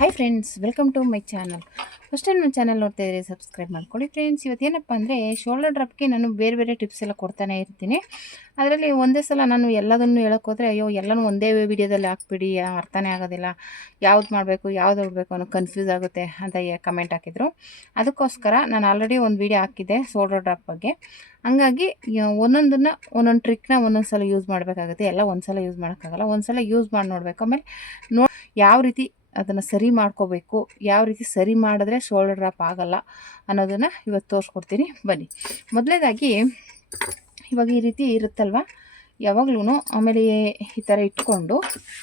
Hi friends, welcome to my channel. First time ನನ್ನ channel ನೋಡ್ತಾ ಇದ್ದರೆ ಸಬ್ಸ್ಕ್ರೈಬ್ ಮಾಡ್ಕೊಳ್ಳಿ ಫ್ರೆಂಡ್ಸ್. ಇವತ್ತೇನಪ್ಪ ಅಂದರೆ ಶೋಲ್ಡರ್ ಡ್ರಾಪ್ಗೆ ನಾನು ಬೇರೆ ಬೇರೆ ಟಿಪ್ಸ್ ಎಲ್ಲ ಕೊಡ್ತಾನೆ ಇರ್ತೀನಿ. ಅದರಲ್ಲಿ ಒಂದೇ ಸಲ ನಾನು ಎಲ್ಲದನ್ನು ಹೇಳೋಕ್ಕೋದ್ರೆ ಅಯ್ಯೋ ಎಲ್ಲನೂ ಒಂದೇ ವಿಡಿಯೋದಲ್ಲಿ ಹಾಕ್ಬಿಡಿ, ಅರ್ಥನೇ ಆಗೋದಿಲ್ಲ, ಯಾವ್ದು ಮಾಡಬೇಕು ಯಾವ್ದು ಬಿಡಬೇಕು ಅನ್ನೋ ಕನ್ಫ್ಯೂಸ್ ಆಗುತ್ತೆ ಅಂತ ಕಮೆಂಟ್ ಹಾಕಿದ್ರು. ಅದಕ್ಕೋಸ್ಕರ ನಾನು ಆಲ್ರೆಡಿ ಒಂದು ವಿಡಿಯೋ ಹಾಕಿದ್ದೆ ಶೋಲ್ಡರ್ ಡ್ರಾಪ್ ಬಗ್ಗೆ. ಹಂಗಾಗಿ ಒಂದೊಂದನ್ನು ಒಂದೊಂದು ಟ್ರಿಕ್ನ ಒಂದೊಂದು ಸಲ ಯೂಸ್ ಮಾಡಬೇಕಾಗುತ್ತೆ. ಎಲ್ಲ ಒಂದು ಸಲ ಯೂಸ್ ಮಾಡೋಕ್ಕಾಗಲ್ಲ, ಒಂದು ಸಲ ಯೂಸ್ ಮಾಡಿ ನೋಡಬೇಕು. ಆಮೇಲೆ ಯಾವ ರೀತಿ ಅದನ್ನು ಸರಿ ಮಾಡ್ಕೋಬೇಕು, ಯಾವ ರೀತಿ ಸರಿ ಮಾಡಿದ್ರೆ ಶೋಲ್ಡರ್ ಡ್ರಾಪ್ ಆಗೋಲ್ಲ ಅನ್ನೋದನ್ನು ಇವತ್ತು ತೋರಿಸ್ಕೊಡ್ತೀನಿ ಬನ್ನಿ. ಮೊದಲನೇದಾಗಿ ಇವಾಗ ಈ ರೀತಿ ಇರುತ್ತಲ್ವ, ಯಾವಾಗ್ಲೂ ಆಮೇಲೆ ಈ ಥರ ಇಟ್ಕೊಂಡು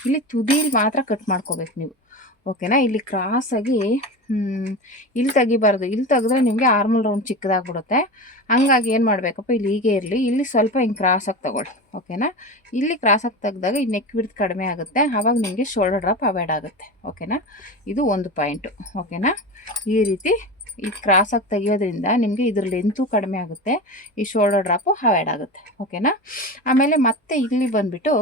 ಇಲ್ಲಿ ತುದಿಲಿ ಮಾತ್ರ ಕಟ್ ಮಾಡ್ಕೋಬೇಕು ನೀವು, ಓಕೆನಾ. ಇಲ್ಲಿ ಕ್ರಾಸಾಗಿ ಇಲ್ಲಿ ತೆಗಿಬಾರ್ದು. ಇಲ್ಲಿ ತೆಗೆದ್ರೆ ನಿಮಗೆ ಆರ್ಮಲ್ ರೌಂಡ್ ಚಿಕ್ಕದಾಗ್ಬಿಡುತ್ತೆ. ಹಂಗಾಗಿ ಏನು ಮಾಡಬೇಕಪ್ಪ, ಇಲ್ಲಿ ಹೀಗೆ ಇರಲಿ, ಇಲ್ಲಿ ಸ್ವಲ್ಪ ಹಿಂಗೆ ಕ್ರಾಸಾಗಿ ತೊಗೊಳ್ಳಿ, ಓಕೆನಾ. ಇಲ್ಲಿ ಕ್ರಾಸಾಗಿ ತೆಗ್ದಾಗ ಈ ನೆಕ್ ಬಿಡ್ತು ಕಡಿಮೆ ಆಗುತ್ತೆ, ಆವಾಗ ನಿಮಗೆ ಶೋಲ್ಡರ್ ಡ್ರಾಪ್ ಅವಾಯ್ಡ್ ಆಗುತ್ತೆ, ಓಕೆನಾ. ಇದು ಒಂದು ಪಾಯಿಂಟು, ಓಕೆನಾ. ಈ ರೀತಿ ಈ ಕ್ರಾಸಾಗಿ ತೆಗಿಯೋದ್ರಿಂದ ನಿಮಗೆ ಇದ್ರ ಲೆಂತು ಕಡಿಮೆ ಆಗುತ್ತೆ, ಈ ಶೋಲ್ಡರ್ ಡ್ರಾಪು ಅವಾಯ್ಡ್ ಆಗುತ್ತೆ, ಓಕೆನಾ. ಆಮೇಲೆ ಮತ್ತೆ ಇಲ್ಲಿ ಬಂದುಬಿಟ್ಟು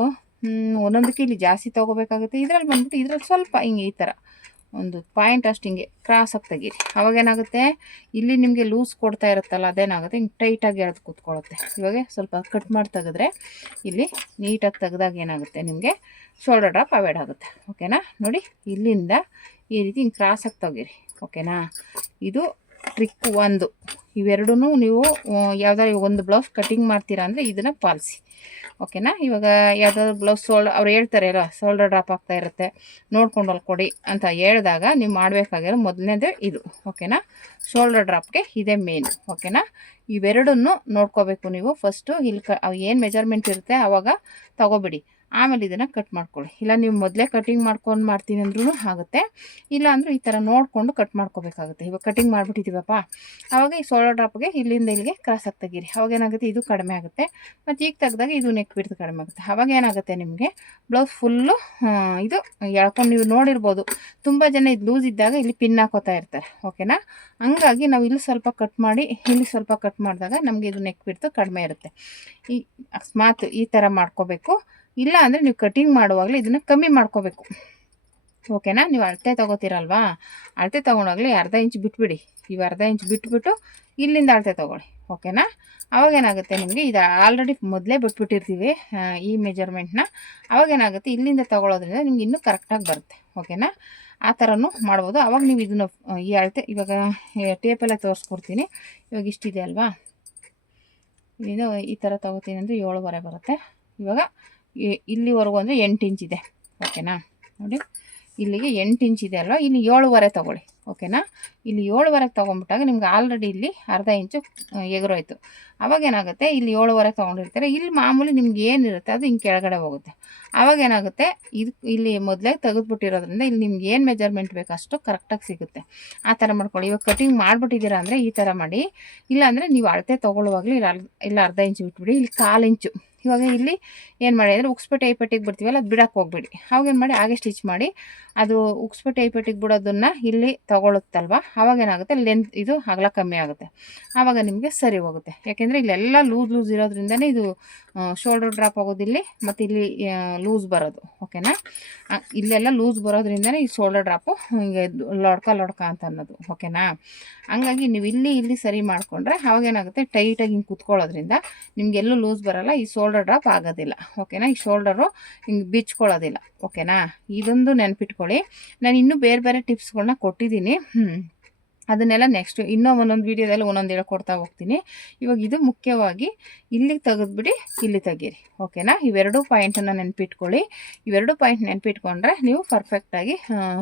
ಒಂದೊಂದಕ್ಕೆ ಇಲ್ಲಿ ಜಾಸ್ತಿ ತೊಗೋಬೇಕಾಗುತ್ತೆ. ಇದರಲ್ಲಿ ಬಂದುಬಿಟ್ಟು ಇದರಲ್ಲಿ ಸ್ವಲ್ಪ ಹಿಂಗೆ ಈ ಥರ ಒಂದು ಪಾಯಿಂಟ್ ಅಷ್ಟು ಹಿಂಗೆ ಕ್ರಾಸಾಗಿ ತೆಗೀರಿ. ಅವಾಗೇನಾಗುತ್ತೆ, ಇಲ್ಲಿ ನಿಮಗೆ ಲೂಸ್ ಕೊಡ್ತಾ ಇರುತ್ತಲ್ಲ, ಅದೇನಾಗುತ್ತೆ ಹಿಂಗೆ ಟೈಟಾಗಿ ಎಳೆದು ಕೂತ್ಕೊಳ್ಳುತ್ತೆ. ಇವಾಗ ಸ್ವಲ್ಪ ಕಟ್ ಮಾಡಿ ತೆಗೆದ್ರೆ ಇಲ್ಲಿ ನೀಟಾಗಿ ತೆಗೆದಾಗ ಏನಾಗುತ್ತೆ, ನಿಮಗೆ ಶೋಲ್ಡರ್ ಡ್ರಾಪ್ ಅವಾಯ್ಡ್ ಆಗುತ್ತೆ, ಓಕೆನಾ. ನೋಡಿ, ಇಲ್ಲಿಂದ ಈ ರೀತಿ ಹಿಂಗೆ ಕ್ರಾಸಾಗಿ ತೆಗೀರಿ, ಓಕೆನಾ. ಇದು ಟ್ರಿಕ್ ಒಂದು. ಇವೆರಡೂ ನೀವು ಯಾವುದಾದ್ರು ಒಂದು ಬ್ಲೌಸ್ ಕಟಿಂಗ್ ಮಾಡ್ತೀರಾ ಅಂದರೆ ಇದನ್ನು ಪಾಲಿಸಿ, ಓಕೆನಾ. ಇವಾಗ ಯಾವುದಾದ್ರು ಬ್ಲೌಸ್ ಅವ್ರು ಹೇಳ್ತಾರೆ ಅಲ್ಲ, ಶೋಲ್ಡರ್ ಡ್ರಾಪ್ ಆಗ್ತಾ ಇರುತ್ತೆ, ನೋಡ್ಕೊಂಡು ಹೊಲ್ಕೊಡಿ ಅಂತ ಹೇಳಿದಾಗ ನೀವು ಮಾಡಬೇಕಾಗಿರೋ ಮೊದಲನೇದೇ ಇದು, ಓಕೆನಾ. ಶೋಲ್ಡರ್ ಡ್ರಾಪ್ಗೆ ಇದೇ ಮೇನ್, ಓಕೆನಾ. ಇವೆರಡನ್ನು ನೋಡ್ಕೋಬೇಕು ನೀವು. ಫಸ್ಟು ಇಲ್ಲಿ ಏನು ಮೆಜರ್ಮೆಂಟ್ ಇರುತ್ತೆ ಆವಾಗ ತಗೋಬಿಡಿ, ಆಮೇಲೆ ಇದನ್ನು ಕಟ್ ಮಾಡ್ಕೊಳ್ಳಿ. ಇಲ್ಲ ನೀವು ಮೊದಲೇ ಕಟಿಂಗ್ ಮಾಡ್ಕೊಂಡು ಮಾಡ್ತೀನಿ ಅಂದ್ರೂ ಆಗುತ್ತೆ, ಇಲ್ಲ ಅಂದರೆ ಈ ಥರ ನೋಡಿಕೊಂಡು ಕಟ್ ಮಾಡ್ಕೋಬೇಕಾಗುತ್ತೆ. ಇವಾಗ ಕಟಿಂಗ್ ಮಾಡಿಬಿಟ್ಟಿದ್ದೀವಪ್ಪ, ಆವಾಗ ಈ ಶೋಲ್ಡರ್ ಡ್ರಾಪ್ಗೆ ಇಲ್ಲಿಂದ ಇಲ್ಲಿಗೆ ಕ್ರಾಸಾಗಿ ತೆಗೀರಿ. ಅವಾಗೇನಾಗುತ್ತೆ, ಇದು ಕಡಿಮೆ ಆಗುತ್ತೆ. ಮತ್ತು ಈಗ ತೆಗ್ದಾಗ ಇದು ನೆಕ್ ಬಿಡ್ತು ಕಡಿಮೆ ಆಗುತ್ತೆ. ಆವಾಗ ಏನಾಗುತ್ತೆ, ನಿಮಗೆ ಬ್ಲೌಸ್ ಫುಲ್ಲು ಇದು ಎಳ್ಕೊಂಡು ನೀವು ನೋಡಿರ್ಬೋದು, ತುಂಬ ಜನ ಇದು ಲೂಸ್ ಇದ್ದಾಗ ಇಲ್ಲಿ ಪಿನ್ ಹಾಕೋತಾ ಇರ್ತಾರೆ, ಓಕೆನಾ. ಹಂಗಾಗಿ ನಾವು ಇಲ್ಲಿ ಸ್ವಲ್ಪ ಕಟ್ ಮಾಡಿ ಇಲ್ಲಿ ಸ್ವಲ್ಪ ಕಟ್ ಮಾಡಿದಾಗ ನಮಗೆ ಇದು ನೆಕ್ ಬಿಡ್ತು ಕಡಿಮೆ ಇರುತ್ತೆ. ಈ ಅಕಸ್ಮಾತ್ ಈ ಥರ ಮಾಡ್ಕೋಬೇಕು. ಇಲ್ಲ ಅಂದರೆ ನೀವು ಕಟಿಂಗ್ ಮಾಡುವಾಗಲೇ ಇದನ್ನು ಕಮ್ಮಿ ಮಾಡ್ಕೋಬೇಕು, ಓಕೆನಾ. ನೀವು ಅಳತೆ ತೊಗೋತೀರಲ್ವಾ, ಅಳತೆ ತೊಗೊಂಡಾಗಲಿ ಅರ್ಧ ಇಂಚ್ ಬಿಟ್ಬಿಡಿ. ಇವು ಅರ್ಧ ಇಂಚ್ ಬಿಟ್ಬಿಟ್ಟು ಇಲ್ಲಿಂದ ಅಳತೆ ತೊಗೊಳ್ಳಿ, ಓಕೆನಾ. ಅವಾಗೇನಾಗುತ್ತೆ, ನಿಮಗೆ ಇದು ಆಲ್ರೆಡಿ ಮೊದಲೇ ಬಿಟ್ಬಿಟ್ಟಿರ್ತೀವಿ ಈ ಮೆಜರ್ಮೆಂಟ್ನ. ಅವಾಗೇನಾಗುತ್ತೆ, ಇಲ್ಲಿಂದ ತೊಗೊಳೋದ್ರಿಂದ ನಿಮ್ಗೆ ಇನ್ನೂ ಕರೆಕ್ಟಾಗಿ ಬರುತ್ತೆ, ಓಕೆನಾ. ಆ ಥರನೂ ಮಾಡ್ಬೋದು. ಅವಾಗ ನೀವು ಇದನ್ನು ಈ ಅಳತೆ ಇವಾಗ ಟೇಪೆಲ್ಲ ತೋರಿಸ್ಕೊಡ್ತೀನಿ. ಇವಾಗ ಇಷ್ಟಿದೆ ಅಲ್ವಾ, ಇದು ಈ ಥರ ತೊಗೋತೀನಿ ಅಂದರೆ 7.5 ಬರುತ್ತೆ. ಇವಾಗ ಇಲ್ಲಿವರೆಗೂ ಅಂದರೆ 8 ಇಂಚ್ ಇದೆ, ಓಕೆನಾ. ನೋಡಿ, ಇಲ್ಲಿಗೆ 8 ಇಂಚ್ ಇದೆ ಅಲ್ವಾ, ಇಲ್ಲಿ 7.5 ತೊಗೊಳ್ಳಿ, ಓಕೆನಾ. ಇಲ್ಲಿ 7.5 ತೊಗೊಂಬಿಟ್ಟಾಗ ನಿಮ್ಗೆ ಆಲ್ರೆಡಿ ಇಲ್ಲಿ ಅರ್ಧ ಇಂಚು ಎಗರೋಯ್ತು. ಅವಾಗೇನಾಗುತ್ತೆ, ಇಲ್ಲಿ 7.5 ತೊಗೊಂಡಿರ್ತಾರೆ, ಇಲ್ಲಿ ಮಾಮೂಲಿ ನಿಮ್ಗೆ ಏನಿರುತ್ತೆ ಅದು ಹಿಂಗೆ ಕೆಳಗಡೆ ಹೋಗುತ್ತೆ. ಅವಾಗೇನಾಗುತ್ತೆ, ಇದು ಇಲ್ಲಿ ಮೊದಲೇ ತೆಗೆದುಬಿಟ್ಟಿರೋದ್ರಿಂದ ಇಲ್ಲಿ ನಿಮ್ಗೆ ಏನು ಮೆಜರ್ಮೆಂಟ್ ಬೇಕು ಅಷ್ಟು ಕರೆಕ್ಟಾಗಿ ಸಿಗುತ್ತೆ. ಆ ಥರ ಮಾಡ್ಕೊಳ್ಳಿ. ಇವಾಗ ಕಟಿಂಗ್ ಮಾಡಿಬಿಟ್ಟಿದ್ದೀರಾ ಅಂದರೆ ಈ ಥರ ಮಾಡಿ. ಇಲ್ಲಾಂದರೆ ನೀವು ಅಳತೆ ತೊಗೊಳ್ಳುವಾಗಲೂ ಇಲ್ಲ ಅರ್ಧ ಇಂಚು ಬಿಟ್ಬಿಡಿ, ಇಲ್ಲಿ 1/4 ಇಂಚು. ಇವಾಗ ಇಲ್ಲಿ ಏನು ಮಾಡಿ ಅಂದರೆ ಉಕ್ಸ್ಪೇಟೆ ಐಪಟ್ಟಿಗೆ ಬಿಡ್ತೀವಲ್ಲ, ಅದು ಬಿಡೋಕ್ಕೆ ಹೋಗ್ಬಿಡಿ. ಅವಾಗೇನು ಮಾಡಿ ಹಾಗೆ ಸ್ಟಿಚ್ ಮಾಡಿ, ಅದು ಉಕ್ಸ್ಪೇಟೆ ಐಪಟ್ಟಿಗೆ ಬಿಡೋದನ್ನು ಇಲ್ಲಿ ತೊಗೊಳುತ್ತಲ್ವ, ಅವಾಗೇನಾಗುತ್ತೆ ಲೆಂತ್ ಇದು ಅಗಲ ಕಮ್ಮಿ ಆಗುತ್ತೆ. ಆವಾಗ ನಿಮಗೆ ಸರಿ ಹೋಗುತ್ತೆ. ಯಾಕೆಂದರೆ ಇಲ್ಲೆಲ್ಲ ಲೂಸ್ ಇರೋದ್ರಿಂದನೇ ಇದು ಶೋಲ್ಡರ್ ಡ್ರಾಪ್ ಆಗೋದಿಲ್ಲಿ, ಮತ್ತು ಇಲ್ಲಿ ಲೂಸ್ ಬರೋದು, ಓಕೆನಾ. ಇಲ್ಲೆಲ್ಲ ಲೂಸ್ ಬರೋದ್ರಿಂದನೇ ಈ ಶೋಲ್ಡರ್ ಡ್ರಾಪು ಹಿಂಗೆ ಲೊಡ್ಕ ಅಂತ ಅನ್ನೋದು, ಓಕೆನಾ. ಹಂಗಾಗಿ ನೀವು ಇಲ್ಲಿ ಸರಿ ಮಾಡಿಕೊಂಡ್ರೆ ಅವಾಗೇನಾಗುತ್ತೆ, ಟೈಟಾಗಿ ಹಿಂಗೆ ಕುತ್ಕೊಳ್ಳೋದ್ರಿಂದ ನಿಮಗೆಲ್ಲೂ ಲೂಸ್ ಬರೋಲ್ಲ, ಈ ಶೋಲ್ಡರ್ ಡ್ರಾಪ್ ಆಗೋದಿಲ್ಲ, ಓಕೆನಾ. ಈ ಶೋಲ್ಡರು ಹಿಂಗೆ ಬಿಚ್ಕೊಳ್ಳೋದಿಲ್ಲ, ಓಕೆನಾ. ಇದೊಂದು ನೆನಪಿಟ್ಕೊಳ್ಳಿ. ನಾನು ಇನ್ನೂ ಬೇರೆ ಬೇರೆ ಟಿಪ್ಸ್ಗಳನ್ನ ಕೊಟ್ಟಿದ್ದೀನಿ, ಅದನ್ನೆಲ್ಲ ನೆಕ್ಸ್ಟ್ ಇನ್ನೂ ಒಂದೊಂದು ವೀಡಿಯೋದಲ್ಲಿ ಒಂದೊಂದು ಹೇಳ್ಕೊಡ್ತಾ ಹೋಗ್ತೀನಿ. ಇವಾಗ ಇದು ಮುಖ್ಯವಾಗಿ ಇಲ್ಲಿಗೆ ತೆಗೆದ್ಬಿಡಿ, ಇಲ್ಲಿ ತೆಗೀರಿ, ಓಕೆನಾ. ಇವೆರಡು ಪಾಯಿಂಟನ್ನು ನೆನಪಿಟ್ಕೊಳ್ಳಿ. ಇವೆರಡು ಪಾಯಿಂಟ್ ನೆನಪಿಟ್ಕೊಂಡ್ರೆ ನೀವು ಪರ್ಫೆಕ್ಟಾಗಿ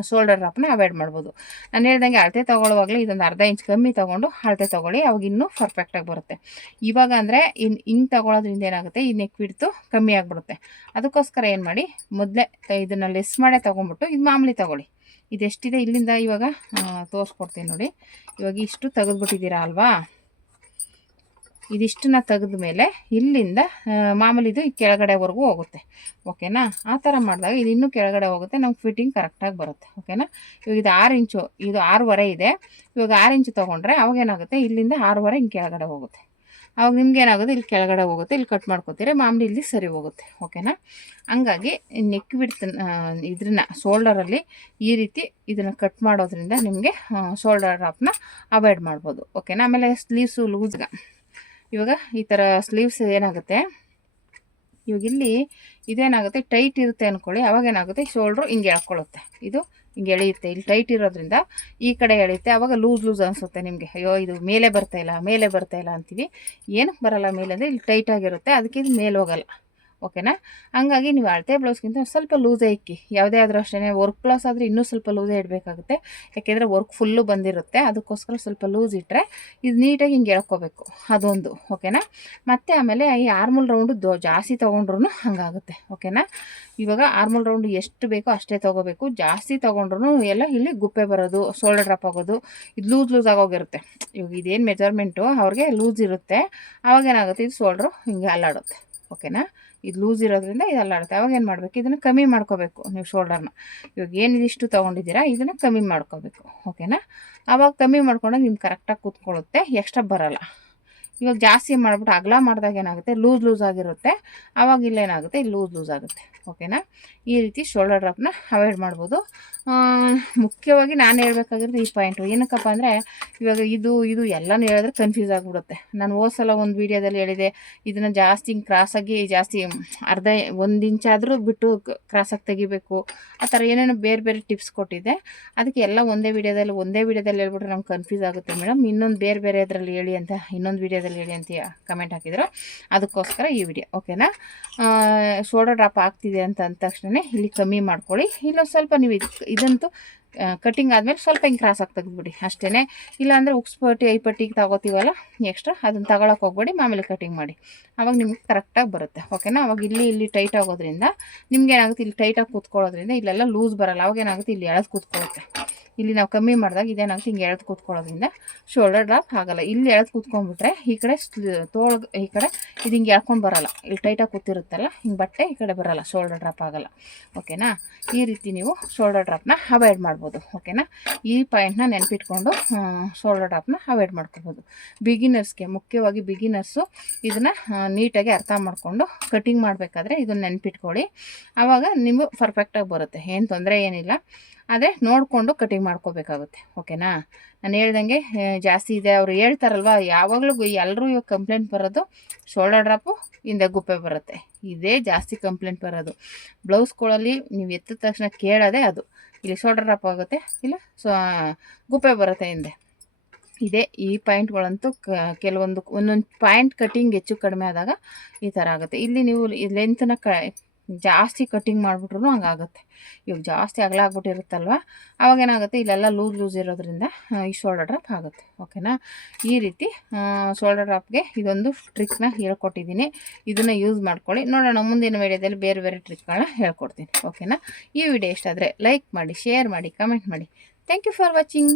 ಶೋಲ್ಡರ್ ಡ್ರಾಪ್ನ ಅವಾಯ್ಡ್ ಮಾಡ್ಬೋದು. ನಾನು ಹೇಳ್ದಂಗೆ ಅಳತೆ ತೊಗೊಳ್ಳುವಾಗಲೇ ಇದೊಂದು ಅರ್ಧ ಇಂಚ್ ಕಮ್ಮಿ ತೊಗೊಂಡು ಅಳತೆ ತೊಗೊಳ್ಳಿ, ಅವಾಗ ಇನ್ನೂ ಪರ್ಫೆಕ್ಟಾಗಿ ಬರುತ್ತೆ. ಇವಾಗ ಅಂದರೆ ಹಿಂಗೆ ತೊಗೊಳೋದ್ರಿಂದ ಏನಾಗುತ್ತೆ, ಈ ನೆಕ್ ಬಿಡ್ತು ಕಮ್ಮಿ ಆಗಿಬಿಡುತ್ತೆ. ಅದಕ್ಕೋಸ್ಕರ ಏನು ಮಾಡಿ, ಮೊದಲೇ ಇದನ್ನು ಲೆಸ್ ಮಾಡೇ ತೊಗೊಂಬಿಟ್ಟು ಇದು ಮಾಮೂಲಿ ತೊಗೊಳ್ಳಿ. ಇದೆಷ್ಟಿದೆ ಇಲ್ಲಿಂದ ಇವಾಗ ತೋರಿಸ್ಕೊಡ್ತೀನಿ ನೋಡಿ. ಇವಾಗ ಇಷ್ಟು ತೆಗೆದುಬಿಟ್ಟಿದ್ದೀರಾ ಅಲ್ವಾ, ಇದಿಷ್ಟನ್ನ ತೆಗೆದ ಮೇಲೆ ಇಲ್ಲಿಂದ ಮಾಮೂಲಿ ಇದು ಕೆಳಗಡೆವರೆಗೂ ಹೋಗುತ್ತೆ, ಓಕೆನಾ. ಆ ಥರ ಮಾಡಿದಾಗ ಇದು ಇನ್ನೂ ಕೆಳಗಡೆ ಹೋಗುತ್ತೆ, ನಮ್ಗೆ ಫಿಟ್ಟಿಂಗ್ ಕರೆಕ್ಟಾಗಿ ಬರುತ್ತೆ, ಓಕೆನಾ. ಇವಾಗ ಇದು 6 ಇಂಚು, ಇದು 6.5 ಇದೆ. ಇವಾಗ 6 ಇಂಚು ತೊಗೊಂಡ್ರೆ ಅವಾಗೇನಾಗುತ್ತೆ, ಇಲ್ಲಿಂದ 6.5 ಹಿಂಗೆ ಕೆಳಗಡೆ ಹೋಗುತ್ತೆ. ಆವಾಗ ನಿಮ್ಗೆ ಏನಾಗುತ್ತೆ, ಇಲ್ಲಿ ಕೆಳಗಡೆ ಹೋಗುತ್ತೆ, ಇಲ್ಲಿ ಕಟ್ ಮಾಡ್ಕೊತೀರಿ, ಮಾಮೂಲಿ ಇಲ್ಲಿ ಸರಿ ಹೋಗುತ್ತೆ. ಓಕೆನಾ. ಹಂಗಾಗಿ ನೆಕ್ ಬಿಡ್ತ ಇದ್ರನ್ನ ಶೋಲ್ಡರಲ್ಲಿ ಈ ರೀತಿ ಇದನ್ನು ಕಟ್ ಮಾಡೋದ್ರಿಂದ ನಿಮಗೆ ಶೋಲ್ಡರ್ ಡ್ರಾಪ್ನ ಅವಾಯ್ಡ್ ಮಾಡ್ಬೋದು. ಓಕೆನಾ. ಆಮೇಲೆ ಸ್ಲೀವ್ಸು ಲೂಸ್ಗ ಇವಾಗ ಈ ಥರ ಸ್ಲೀವ್ಸ್ ಏನಾಗುತ್ತೆ, ಇವಾಗ ಇಲ್ಲಿ ಇದೇನಾಗುತ್ತೆ, ಟೈಟ್ ಇರುತ್ತೆ ಅಂದ್ಕೊಳ್ಳಿ. ಅವಾಗ ಏನಾಗುತ್ತೆ, ಶೋಲ್ಡ್ರು ಹಿಂಗೆ ಎಳ್ಕೊಳ್ಳುತ್ತೆ, ಇದು ಹಿಂಗೆ ಎಳೆಯುತ್ತೆ. ಇಲ್ಲಿ ಟೈಟ್ ಇರೋದ್ರಿಂದ ಈ ಕಡೆ ಎಳೆಯುತ್ತೆ. ಆವಾಗ ಲೂಸ್ ಅನಿಸುತ್ತೆ ನಿಮಗೆ, ಅಯ್ಯೋ ಇದು ಮೇಲೆ ಬರ್ತಾ ಇಲ್ಲ ಅಂತೀವಿ. ಏನಕ್ಕೆ ಬರಲ್ಲ ಮೇಲೆ ಅಂದರೆ ಇಲ್ಲಿ ಟೈಟಾಗಿರುತ್ತೆ, ಅದಕ್ಕೆ ಇದು ಮೇಲೆ ಹೋಗಲ್ಲ. ಓಕೆನಾ. ಹಂಗಾಗಿ ನೀವು ಅಳತೆ ಬ್ಲೌಸ್ಗಿಂತ ಸ್ವಲ್ಪ ಲೂಸೇ ಇಕ್ಕಿ. ಯಾವುದೇ ಆದರೂ ಅಷ್ಟೇ, ವರ್ಕ್ ಬ್ಲೌಸ್ ಆದರೆ ಇನ್ನೂ ಸ್ವಲ್ಪ ಲೂಸೇ ಇಡಬೇಕಾಗುತ್ತೆ. ಯಾಕೆಂದರೆ ವರ್ಕ್ ಫುಲ್ಲು ಬಂದಿರುತ್ತೆ, ಅದಕ್ಕೋಸ್ಕರ ಸ್ವಲ್ಪ ಲೂಸ್ ಇಟ್ಟರೆ ಇದು ನೀಟಾಗಿ ಹಿಂಗೆ ಎಳ್ಕೋಬೇಕು, ಅದೊಂದು. ಓಕೆನಾ. ಮತ್ತು ಆಮೇಲೆ ಈ ಆರ್ಮಲ್ ರೌಂಡು ಜಾಸ್ತಿ ತೊಗೊಂಡ್ರು ಹಂಗಾಗುತ್ತೆ. ಓಕೆನಾ. ಇವಾಗ ಆರ್ಮಲ್ ರೌಂಡು ಎಷ್ಟು ಬೇಕೋ ಅಷ್ಟೇ ತೊಗೋಬೇಕು. ಜಾಸ್ತಿ ತೊಗೊಂಡ್ರು ಎಲ್ಲ ಇಲ್ಲಿ ಗುಪ್ಪೆ ಬರೋದು, ಶೋಲ್ಡರ್ ಡ್ರಾಪ್ ಆಗೋದು, ಇದು ಲೂಸ್ ಆಗೋಗಿರುತ್ತೆ. ಇವಾಗ ಇದೇನು ಮೆಜರ್ಮೆಂಟು ಅವ್ರಿಗೆ ಲೂಸ್ ಇರುತ್ತೆ, ಅವಾಗೇನಾಗುತ್ತೆ, ಇದು ಶೋಲ್ಡ್ರು ಹಿಂಗೆ ಅಲ್ಲಾಡುತ್ತೆ. ಓಕೆನಾ. ಇದು ಲೂಸ್ ಇರೋದ್ರಿಂದ ಇದು ಅಲ್ಲಾಡುತ್ತೆ. ಅವಾಗ ಏನು ಮಾಡಬೇಕು, ಇದನ್ನು ಕಮ್ಮಿ ಮಾಡ್ಕೋಬೇಕು ನೀವು ಶೋಲ್ಡರ್ನ. ಇವಾಗ ಏನಿದಿಷ್ಟು ತೊಗೊಂಡಿದ್ದೀರಾ ಇದನ್ನು ಕಮ್ಮಿ ಮಾಡ್ಕೋಬೇಕು. ಓಕೆನಾ. ಆವಾಗ ಕಮ್ಮಿ ಮಾಡ್ಕೊಂಡಾಗ ನಿಮ್ಗೆ ಕರೆಕ್ಟಾಗಿ ಕೂತ್ಕೊಳ್ಳುತ್ತೆ, ಎಕ್ಸ್ಟ್ರಾ ಬರೋಲ್ಲ. ಇವಾಗ ಜಾಸ್ತಿ ಮಾಡಿಬಿಟ್ಟು ಅಗಲ ಮಾಡಿದಾಗ ಏನಾಗುತ್ತೆ, ಲೂಸ್ ಆಗಿರುತ್ತೆ. ಆವಾಗ ಇಲ್ಲೇನಾಗುತ್ತೆ, ಇಲ್ಲಿ ಲೂಸ್ ಆಗುತ್ತೆ. ಓಕೆನಾ. ಈ ರೀತಿ ಶೋಲ್ಡರ್ ಡ್ರಾಪ್ನ ಅವಾಯ್ಡ್ ಮಾಡ್ಬೋದು. ಮುಖ್ಯವಾಗಿ ನಾನು ಹೇಳ್ಬೇಕಾಗಿರೋದು ಈ ಪಾಯಿಂಟು. ಏನಕ್ಕಪ್ಪ ಅಂದರೆ ಇವಾಗ ಇದು ಎಲ್ಲನೂ ಹೇಳಿದ್ರೆ ಕನ್ಫ್ಯೂಸ್ ಆಗಿಬಿಡುತ್ತೆ. ನಾನು ಹೋದ ಸಲ ಒಂದು ವೀಡಿಯೋದಲ್ಲಿ ಹೇಳಿದೆ, ಇದನ್ನು ಜಾಸ್ತಿ ಕ್ರಾಸಾಗಿ ಜಾಸ್ತಿ ಅರ್ಧ 1 ಇಂಚಾದರೂ ಬಿಟ್ಟು ಕ್ರಾಸಾಗಿ ತೆಗಿಬೇಕು, ಆ ಥರ ಏನೇನೋ ಬೇರೆ ಟಿಪ್ಸ್ ಕೊಟ್ಟಿದ್ದೆ. ಅದಕ್ಕೆ ಎಲ್ಲ ಒಂದೇ ವೀಡಿಯೋದಲ್ಲಿ ಹೇಳ್ಬಿಟ್ರೆ ನಮ್ಗೆ ಕನ್ಫ್ಯೂಸ್ ಆಗುತ್ತೆ ಮೇಡಮ್, ಇನ್ನೊಂದು ಬೇರೆ ಇದರಲ್ಲಿ ಹೇಳಿ ಅಂತ, ಇನ್ನೊಂದು ವೀಡಿಯೋದಲ್ಲಿ ಹೇಳಿ ಅಂತ ಕಮೆಂಟ್ ಹಾಕಿದ್ರು. ಅದಕ್ಕೋಸ್ಕರ ಈ ವಿಡಿಯೋ. ಓಕೆನಾ. ಶೋಲ್ಡರ್ ಡ್ರಾಪ್ ಆಗ್ತಿದೆ ಅಂತ ಅಂದ ತಕ್ಷಣ ಇಲ್ಲಿ ಕಮ್ಮಿ ಮಾಡ್ಕೊಳ್ಳಿ. ಇಲ್ಲೊಂದು ಸ್ವಲ್ಪ ನೀವು ಇದಂತೂ ಕಟ್ಟಿಂಗ್ ಆದಮೇಲೆ ಸ್ವಲ್ಪ ಹಿಂಗೆ ಕ್ರಾಸಾಗಿ ತೆಗೆದುಬಿಡಿ ಅಷ್ಟೇ. ಇಲ್ಲಾಂದರೆ ಉಕ್ಸ್ಪಟ್ಟಿ ಐಪಟ್ಟಿಗೆ ತಗೋತೀವಲ್ಲ ಎಕ್ಸ್ಟ್ರಾ, ಅದನ್ನು ತಗೊಳಕ್ಕೆ ಹೋಗ್ಬೇಡಿ, ಮಾಮೂಲಿ ಕಟ್ಟಿಂಗ್ ಮಾಡಿ. ಆವಾಗ ನಿಮ್ಗೆ ಕರೆಕ್ಟಾಗಿ ಬರುತ್ತೆ. ಓಕೆನಾ. ಅವಾಗ ಇಲ್ಲಿ ಟೈಟ್ ಆಗೋದ್ರಿಂದ ನಿಮ್ಗೆ ಏನಾಗುತ್ತೆ, ಇಲ್ಲಿ ಟೈಟಾಗಿ ಕೂತ್ಕೊಳ್ಳೋದ್ರಿಂದ ಇಲ್ಲೆಲ್ಲ ಲೂಸ್ ಬರೋಲ್ಲ. ಅವಾಗ ಏನಾಗುತ್ತೆ, ಇಲ್ಲಿ ಎಳೆದು ಕೂತ್ಕೊಳ್ಳುತ್ತೆ. ಇಲ್ಲಿ ನಾವು ಕಮ್ಮಿ ಮಾಡಿದಾಗ ಇದೇನಾಗುತ್ತೆ, ಹಿಂಗೆ ಎಳೆದು ಕೂತ್ಕೊಳ್ಳೋದ್ರಿಂದ ಶೋಲ್ಡರ್ ಡ್ರಾಪ್ ಆಗಲ್ಲ. ಇಲ್ಲಿ ಎಳೆದು ಕೂತ್ಕೊಂಡ್ಬಿಟ್ರೆ ಈ ಕಡೆ ತೋಳ್ಗೆ ಈ ಕಡೆ ಇದು ಹಿಂಗೆ ಎಳ್ಕೊಂಡು ಬರೋಲ್ಲ. ಇಲ್ಲಿ ಟೈಟಾಗಿ ಕೂತಿರುತ್ತಲ್ಲ, ಹಿಂಗೆ ಬಟ್ಟೆ ಈ ಕಡೆ ಬರೋಲ್ಲ, ಶೋಲ್ಡರ್ ಡ್ರಾಪ್ ಆಗಲ್ಲ. ಓಕೆನಾ. ಈ ರೀತಿ ನೀವು ಶೋಲ್ಡರ್ ಡ್ರಾಪ್ನ ಅವಾಯ್ಡ್ ಮಾಡ್ಬೋದು. ಓಕೆನಾ. ಈ ಪಾಯಿಂಟ್ನ ನೆನಪಿಟ್ಕೊಂಡು ಶೋಲ್ಡರ್ ಡ್ರಾಪ್ನ ಅವಾಯ್ಡ್ ಮಾಡ್ಕೋಬೋದು. ಬಿಗಿನರ್ಸ್ಗೆ, ಮುಖ್ಯವಾಗಿ ಬಿಗಿನರ್ಸು ಇದನ್ನು ನೀಟಾಗಿ ಅರ್ಥ ಮಾಡಿಕೊಂಡು ಕಟಿಂಗ್ ಮಾಡಬೇಕಾದ್ರೆ ಇದನ್ನು ನೆನಪಿಟ್ಕೊಳ್ಳಿ. ಆವಾಗ ನಿಮಗೆ ಪರ್ಫೆಕ್ಟಾಗಿ ಬರುತ್ತೆ, ಏನು ತೊಂದರೆ ಏನಿಲ್ಲ. ಆದರೆ ನೋಡಿಕೊಂಡು ಕಟಿಂಗ್ ಮಾಡ್ಕೋಬೇಕಾಗುತ್ತೆ. ಓಕೆನಾ. ನಾನು ಹೇಳ್ದಂಗೆ ಜಾಸ್ತಿ ಇದೆ ಅವರು ಹೇಳ್ತಾರಲ್ವ, ಯಾವಾಗಲೂ ಎಲ್ಲರೂ ಇವಾಗ ಕಂಪ್ಲೇಂಟ್ ಬರೋದು ಶೋಲ್ಡರ್ ಡ್ರಾಪು ಹಿಂದೆ ಗುಪ್ಪೆ ಬರುತ್ತೆ, ಇದೇ ಜಾಸ್ತಿ ಕಂಪ್ಲೇಂಟ್ ಬರೋದು. ಬ್ಲೌಸ್ಗಳಲ್ಲಿ ನೀವು ಎತ್ತಿದ ತಕ್ಷಣ ಕೇಳೋದೇ ಅದು, ಇಲ್ಲಿ ಶೋಲ್ಡರ್ ಡ್ರಾಪ್ ಆಗುತ್ತೆ, ಇಲ್ಲ ಗುಪ್ಪೆ ಬರುತ್ತೆ ಹಿಂದೆ. ಇದೆ ಈ ಪಾಯಿಂಟ್ಗಳಂತೂ ಒಂದೊಂದು ಪಾಯಿಂಟ್ ಕಟಿಂಗ್ ಹೆಚ್ಚು ಕಡಿಮೆ ಆದಾಗ ಈ ಥರ ಆಗುತ್ತೆ. ಇಲ್ಲಿ ನೀವು ಲೆಂತ್ನ ಜಾಸ್ತಿ ಕಟ್ಟಿಂಗ್ ಮಾಡಿಬಿಟ್ರು ಹಂಗಾಗುತ್ತೆ. ಇವಾಗ ಜಾಸ್ತಿ ಅಗಲ ಆಗ್ಬಿಟ್ಟಿರುತ್ತಲ್ವ, ಅವಾಗೇನಾಗುತ್ತೆ, ಇಲ್ಲೆಲ್ಲ ಲೂಸ್ ಇರೋದ್ರಿಂದ ಈ ಶೋಲ್ಡರ್ ಡ್ರಾಪ್ ಆಗುತ್ತೆ. ಓಕೆನಾ. ಈ ರೀತಿ ಶೋಲ್ಡರ್ ಡ್ರಾಪ್ಗೆ ಇದೊಂದು ಟ್ರಿಕ್ನ ಹೇಳ್ಕೊಟ್ಟಿದ್ದೀನಿ, ಇದನ್ನು ಯೂಸ್ ಮಾಡ್ಕೊಳ್ಳಿ. ನೋಡೋಣ ಮುಂದಿನ ವೀಡಿಯೋದಲ್ಲಿ ಬೇರೆ ಟ್ರಿಕ್ಗಳನ್ನ ಹೇಳ್ಕೊಡ್ತೀನಿ. ಓಕೆನಾ. ಈ ವಿಡಿಯೋ ಇಷ್ಟ ಆದರೆ ಲೈಕ್ ಮಾಡಿ, ಶೇರ್ ಮಾಡಿ, ಕಮೆಂಟ್ ಮಾಡಿ. Thank you for watching.